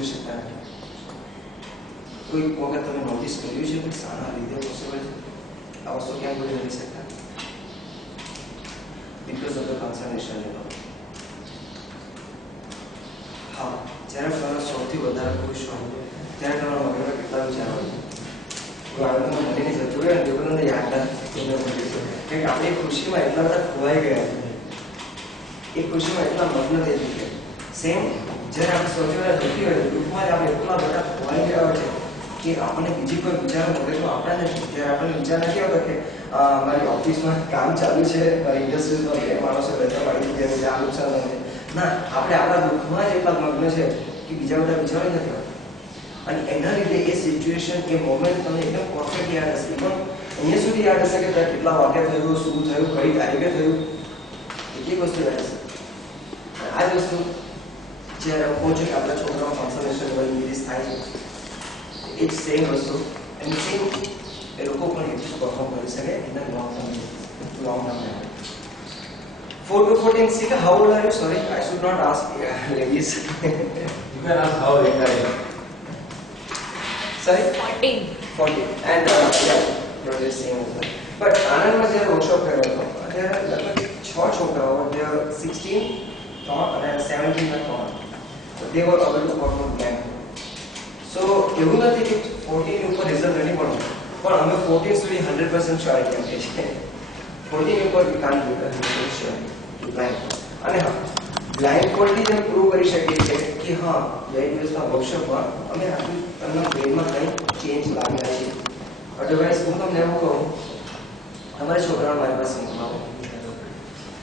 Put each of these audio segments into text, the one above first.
જોઈ શકતા નથી. કોઈ વખત તમે નોટિસ કર્યું છે કે શાના લીધે પોસિબલ છે આ વસ્તુ કેમ બોલી નથી શકતા? Because of the concentration level. હા, જ્યારે તમે સૌથી વધારે ખુશ હો ત્યારે તમારા મગજમાં કેટલા વિચારો હોય? બાળકોને મળીને જતું રહે ને તે બધાને યાદ કે આપણી ખુશીમાં એટલા બધા ખોવાઈ ગયા છે, એ ખુશીમાં એટલા મગ્ન થઈ ચૂક્યા. સેમ જ્યારે આપણે સૌથી વધારે દુઃખી હોય દુઃખમાં જ આપણે એટલા બધા ખોવાઈ ગયા હોય છે કે આપણને બીજી કોઈ વિચારો મગજમાં આપતા નથી. જ્યારે આપણને વિચાર નથી આવતો કે મારી ઓફિસમાં કામ ચાલુ છે, મારી ઇન્ડસ્ટ્રીઝમાં બે માણસો રજા પાડી દીધી આ નુકસાન નથી. ના, આપણે આપણા દુઃખમાં જ એટલા મગ્ન છે કે બીજા બધા વિચારો નથી આવતા. અને એના લીધે એ સિચ્યુએશન એ મોમેન્ટ તમને એકદમ પરફેક્ટ યાદ હશે. પણ અહીંયા સુધી યાદ હશે કે કેટલા વાગ્યા થયું, શું થયું, કઈ તારીખે થયું, એટલી વસ્તુ યાદ હશે. આ જ વસ્તુ જ્યારે કહું છું કે આપણા છોકરાઓ કોન્સન્ટ્રેશન લેવલ ઇન્ક્રીઝ થાય છે, એ જ સેમ વસ્તુ એન્ડ સેમ એ લોકો પણ એટલું પરફોર્મ કરી શકે એના long term. 4 to 14, Sika, how old are you? Sorry, I should not ask ladies. You can ask how old are you? Sorry? 14. 40. And yeah, you're the same as that. But આનંદમાં જ્યારે workshop કર્યો હતો ત્યારે લગભગ 6 છોકરાઓ, they are 16, 3 અને 17 ના 3. So they were able to perform blank. So એવું નથી કે 14 ઉપર રિઝલ્ટ નથી પડતું, પણ અમે 14 સુધી 100% શ્યોર કેમ કે છે 14 ઉપર we can't do that sure blank. અને હા, બ્લાઇન્ડ ફોલ્ડથી જ પ્રૂવ કરી શકીએ છીએ કે હા 2 દિવસના વર્કશોપમાં અમે આટલું તમને બ્રેનમાં કંઈ ચેન્જ લાવ્યા છીએ. અધરવાઇઝ હું તમને એવું કહું, તમારા છોકરાઓ મારી પાસે મોકલાવો,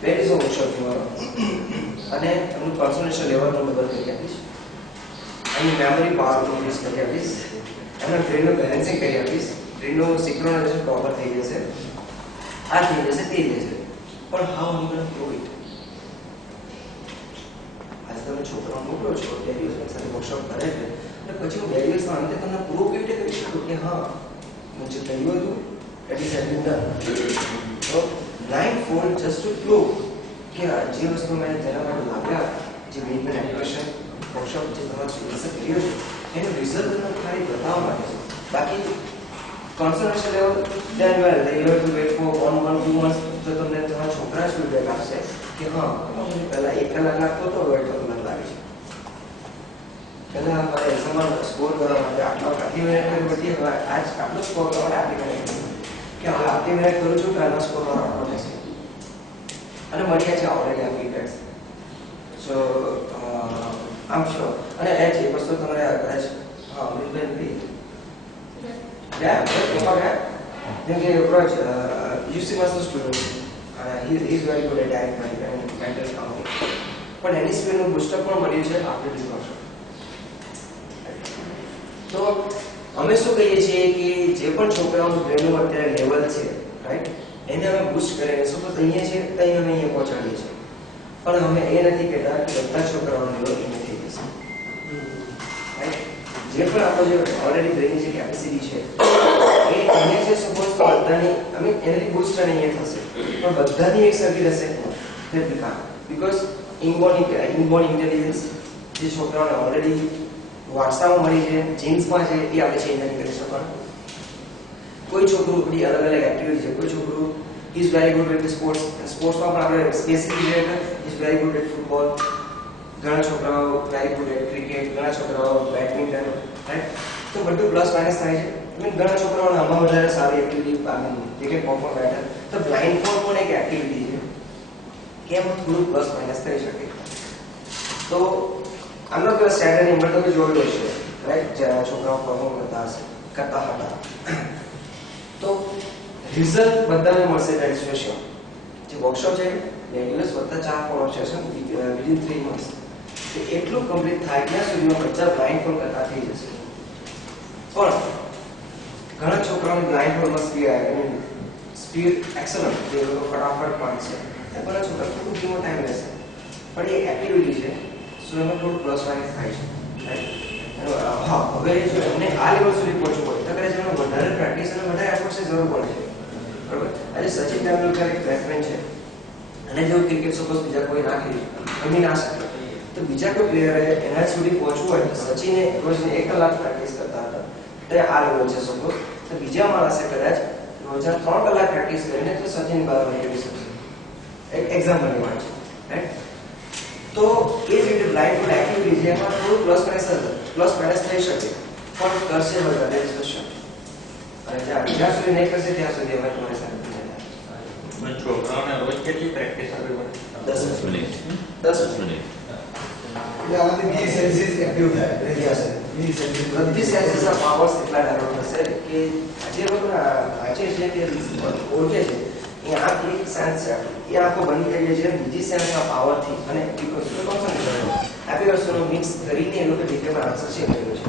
2 દિવસનો વર્કશોપ તમારો, અને એમનું કોન્સન્ટ્રેશન લેવલનું ડબલ કરી આપીશ, એમની મેમરી પાવર ઇન્ક્રીઝ કરી આપીશ, એમના બ્રેનનું બેલેન્સિંગ કરી આપીશ, બ્રેનનું સિંક્રોનાઇઝેશન પ્રોપર થઈ જશે, આ થઈ જશે, તે જશે. પણ હાઉ આમ ગોના પ્રૂવ ઇટ? આજે તમે છોકરાઓ મોકલો છો, 2 દિવસની સાથે વર્કશોપ કરે છે, અને પછી હું 2 દિવસમાં અંતે તમને પ્રૂવ કેવી રીતે કરી શકું કે હા મેં જે કહ્યું હતું ઇટ ઇઝ હેપનિંગ ડન. તો blind fold just two prove કે જે વસ્તુ મેં તેના માટે લાવ્યા, જે મેઇન એપ્લિકેશન વર્કશોપ જે તમારા સ્ટુડન્ટ્સે કર્યો છે એનું રિઝલ્ટ તમને ખાલી બતાવવા માટે છે. બાકી concentration level then well they have to wait for 1 2 months. તો તમને તમારા છોકરા જ ફીડબેક આપશે કે હા પહેલા 1 કલાક લાગતો હતો, હવે 1 કલાક લાગે છે. પહેલા મારે એક્ઝામમાં સ્કોર કરવા માટે આટલી મિનિટ કરવી હવે આજ આટલો સ્કોર કરવા માટે આટલી મિનિટ કે હવે આટલી મિનિટ કરું છું તો આનો સ્કોર આટલો થશે. અને મળ્યા છે ઓલરેડી આ ફીડબેક્સ. સો આમ શ્યોર. અને એ જ વસ્તુ તમારે કદાચ હા અમૃતબેન બી Yeah, approach. You see, master student, he's very good at arithmetic and mental counting. But any student boost up from Malaysia after this workshop. So, અમે શું કહીએ છીએ કે જે પણ છોકરાઓનું બ્રેનનું અત્યારે લેવલ છે, રાઈટ, એને અમે બૂસ્ટ કરીને સપોઝ અહીંયા છે ત્યાં અમે અહીંયા પહોંચાડીએ છીએ, પણ અમે એ નથી કહેતા કે બધા છોકરાઓનું લેવલ અહીંયા થઈ જશે. રાઈટ, જે પણ આપણો જે ઓલરેડી બ્રેનની જે કેપેસિટી છે એ અહીંયા છે સપોઝ તો બધાની અમે એનાથી બૂસ્ટ અને અહીંયા થશે, પણ બધાની એક સરખી રહેશે બીકોઝ ઇનબોર્ન ઇન્ટેલિજન્સ જે છોકરાઓને ઓલરેડી વારસામાં મળી છે, જીન્સમાં છે, એ આપણે ચેન્જ નથી કરી શકવાનું. કોઈ છોકરું બધી અલગ અલગ એક્ટિવિટી છે, કોઈ છોકરું is very good at sports, સ્પોર્ટ્સમાં પણ આપણે specific is very good at football, ઘણા છોકરાઓ વેરી ગુડ એટ ક્રિકેટ, ઘણા છોકરાઓ બેડમિન્ટન, રાઈટ. તો બધું પ્લસ માઇનસ થાય છે. ઘણા છોકરાઓને આમાં વધારે સારી એક્ટિવિટી જે કે પરફોર્મ બેટર. તો બ્લાઇન્ડ ફોલ્ડ પણ એક એક્ટિવિટી છે કે એમાં થોડું પ્લસ માઇનસ થઈ શકે. તો આમનો પ્લસ સ્ટેન્ડર્ડ નંબર તમે જોયેલો છે, રાઈટ, જ્યારે છોકરાઓ પરફોર્મ કરતા હતા. તો રિઝલ્ટ બધાને મળશે રેજિસ્ટ્રેશન. જે વર્કશોપ છે 2 દિવસ વત્તા 4 ફોલોઅપ સેશન વિધિન 3 મંથ્સ, તો એટલું કમ્પ્લીટ થાય ત્યાં સુધીમાં બધા બ્લાઇન્ડ ફોલ્ડ કરતા થઈ જશે. પણ ઘણા છોકરાઓને blind fold must speed excellent, જે લોકો ફટાફટ પામશે, એ ઘણા છોકરા થોડું ધીમો ટાઈમ લેશે, પણ એ એક્ટિવિટી છે, સો એમાં થોડું પ્લસ માઇનસ થાય છે, રાઈટ. હા, હવે જો એમને આ લેવલ સુધી પહોંચવું હોય તો કદાચ એમને વધારે પ્રેક્ટિસ અને વધારે એફર્ટ્સની જરૂર પડે છે, બરાબર. આજે સચિન તેંડુલકર એક બેટ્સમેન છે, અને જો ક્રિકેટ સપોઝ બીજા કોઈ ના ખેલી એમની ના શકે, તો બીજા કોઈ પ્લેયરે એના સુધી પહોંચવું હોય તો સચિને રોજ 1 કલાક પ્રેક્ટિસ કરતા હતા તો આ લેવલ છે સપોઝ, તો બીજા માણસે કદાચ રોજ 3 કલાક પ્રેક્ટિસ કરીને તો સચિન બહાર નીકળી શકશે. એક એક્ઝામ્પલની વાત છે, રાઈટ? તો એ જ રીતે બ્લાઇન્ડ ફૂડ એક્ટિવિટી છે એમાં થોડું પ્લસ માઇનસ થઈ શકે, પણ કરશે બધા દેટ ઇઝ ધ અને જ્યાં સુધી નહીં કરશે ત્યાં સુધી અમે તમારી સાથે પણ છોકરાઓને રોજ કેટલી પ્રેક્ટિસ કરવી પડે? 10 મિનિટ. 10 મિનિટ. એટલે આમાંથી 20 સેન્સીસ એક્ટિવ થાય. Yes, sir. 30 સેન્સીસના પાવર્સ એટલા ડેવલપ થશે કે આજે લોકો આજે છે કે ઓળખે છે એ આંખ એક સેન્સ છે, એ આંખો બંધ કરીએ છીએ બીજી સેન્સના પાવરથી અને આપી વસ્તુનો મિક્સ કરીને એ લોકો ડિટેલમાં આન્સર છે કર્યો છે.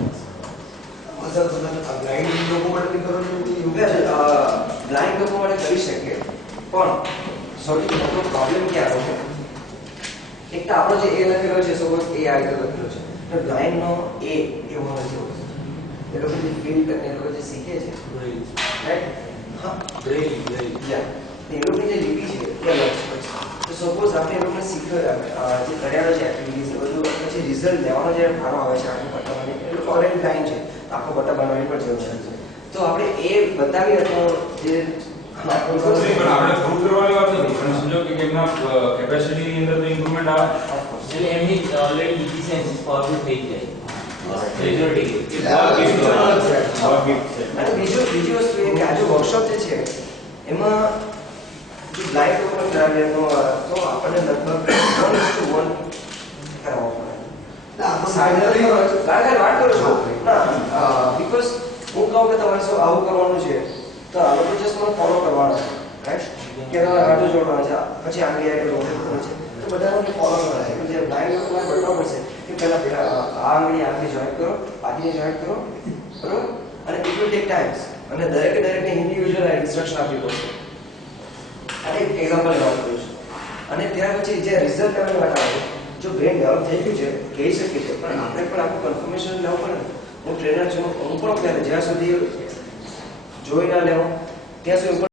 સર તમે બ્લાઇન્ડ લોકો માટે કરો છો બ્લાઇન્ડ લોકો માટે કરી શકે, પણ સૌથી મોટો પ્રોબ્લેમ ક્યાં આવે છે? એક તો આપણો જે એ લખેલો છે સપોઝ એ આ રીતે લખેલો છે, તો બ્લાઇન્ડ નો એ એવો નથી હોતો. એ લોકો જે ફીલ કરે એ લોકો જે શીખે છે, રાઈટ? હા, યા એ લોકોની જે લિપિ છે એ અલગ છે. તો સપોઝ આપણે એ લોકોને શીખવ્યા જે કર્યાનો છે એક્ટિવિટીઝ બધું, પછી રિઝલ્ટ લેવાનો જે ભારો આવે છે આખો પટ્ટાવાની, એ લોકો ઓલરેડી ટાઈમ છે આખો પટ્ટા બનાવવાની પણ જરૂર છે. તો આપણે એ બતાવીએ તો જે પણ આપણે પ્રૂવ કરવાની વાત નથી, પણ સમજો કે એમના કેપેસિટીની અંદર તો ઇમ્પ્રુવમેન્ટ આવે. એટલે એમની ઓલરેડી બીજી સેન્સીસ પાવરફુલ થઈ જાય. રિઝલ્ટ અને બીજી વસ્તુ એ કે આજે વર્કશોપ જે છે એમાં બ્લાઇન્ડ લોકો કરાવીએ તો આપણને લગભગ 1:1 કરાવવો પડે. વાત કરું છું ના, બીકોઝ હું કહું કે તમારે શું આવું કરવાનું છે તો આ લોકો જસ્ટ મને ફોલો કરવાનો છે, રાઈટ? કે તમારે હાથો જોડવાનો છે, પછી આંગળી આગળ જોડવાનું છે, તો બધાને ફોલો કરવાના છે. જે બ્લાઇન્ડ લોકોને બતાવવું પડશે કે પહેલા આ આંગળી જોઈન્ટ કરો, બાકીને જોઈન્ટ કરો, બરોબર? અને ઇટ વિલ ટેક ટાઈમ્સ, અને દરેકને ઇન્ડિવિડ્યુઅલ ઇન્સ્ટ્રક્શન આપવી પડશે. આ એક એક્ઝામ્પલ વાત કરું છું. અને ત્યાર પછી જે રિઝલ્ટ લેવાની વાત આવે, જો બ્રેન ડેવલપ થઈ ગયું છે કહી શકીએ છીએ, પણ આપણે પણ આખું કન્ફર્મેશન લેવું પડે ને. હું ટ્રેનર છું, હું પણ જ્યાં સુધી જોઈ ના લેવું ત્યાં સુધી